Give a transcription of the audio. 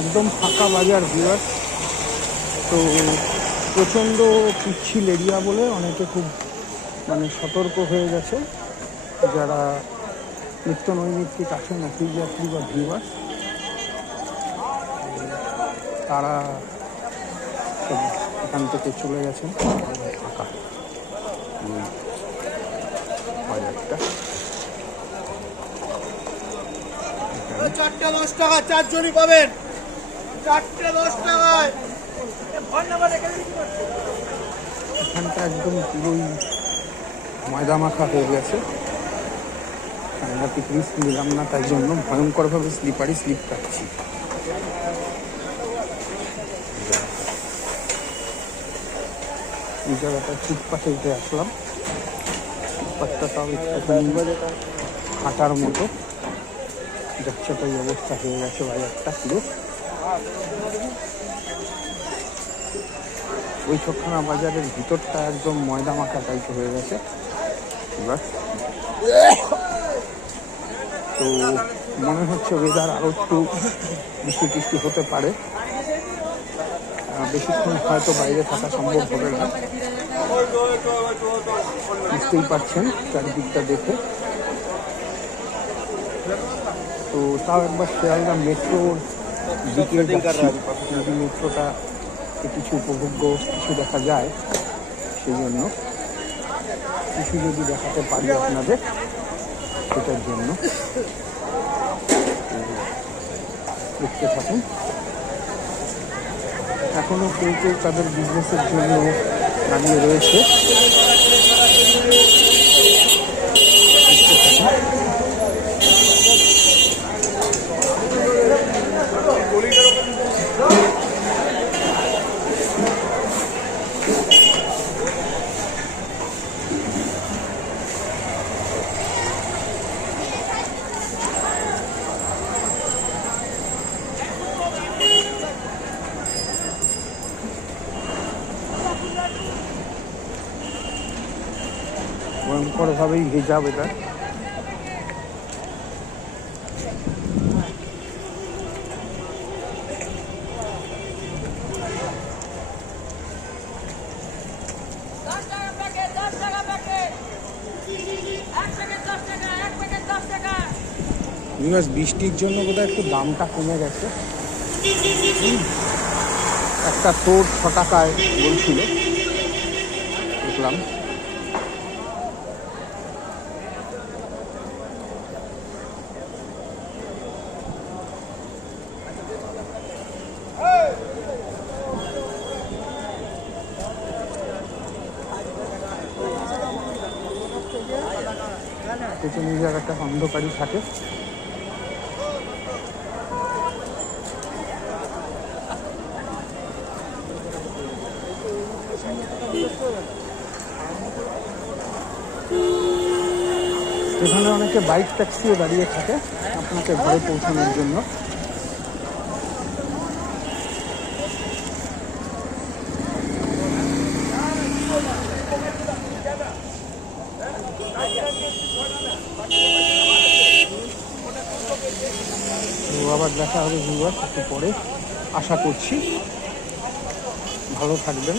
একদম ফাঁকা বাজার ভিউয়ার্স। তো প্রচণ্ড পিচ্ছিল এরিয়া বলে অনেকে খুব সতর্ক হয়ে গেছে, যারা নিত্য নৈমিত্তিক আসেন অফিস যাত্রী বা ভিউয়ার্স, তারা সব এখান থেকে চলে গেছেন। ফাঁকা বাজারটা 4টা 10 টাকা, 4 জনই পাবেন। 4টা 10 টাকায়। এখানটা একদম পুরোই ময়দা মাখা হয়ে গেছে। সাংঘাতিক রিস্ক নিলাম না, তাই জন্য ভয়ঙ্করভাবে স্লিপ কাটছি। এই জায়গাটা ফুটপাথে উঠে আসলাম। ফুটপাথটা তাও একটুখানি হাঁটার মতো, যাচ্ছে তাই অবস্থা হয়ে গেছে বাজারটা পুরো। ওই ছখানা বাজারের ভিতরটা একদম ময়দা মাখা টাইপ হয়ে গেছে এবার। তো মনে হচ্ছে ওয়েদার আরও একটু বৃষ্টি টিষ্টি হতে পারে, বেশিক্ষণ হয়তো বাইরে থাকা সম্ভব হবে না। বুঝতেই পারছেন চারিদিকটা দেখে। তো তাও একবার শিয়ালদা মেট্রোর দিকে যাচ্ছি, যদি মেট্রোটা কিছু উপভোগ্য কিছু দেখা যায়, সেই জন্য কিছু যদি দেখাতে পারি আপনাদের, সেটার জন্য দেখতে থাকুন। এখনও কেউ কেউ তাদের বিজনেসের জন্য দাঁড়িয়ে রয়েছে। ভয়ঙ্করভাবেই ভেজা ওয়েদার। বৃষ্টির জন্য বোধহয় একটু দামটা কমে গেছে। একটা তোর 6 টাকায় বলছিল, দেখলাম। পেছনে জায়গাটা অন্ধকারই থাকে। এখানে অনেকে বাইক ট্যাক্সিও দাঁড়িয়ে থাকে আপনাকে ঘরে পৌঁছানোর জন্য। আবার দেখা হবে ভিউয়ার্স একটু পরে, আশা করছি। ভালো থাকবেন।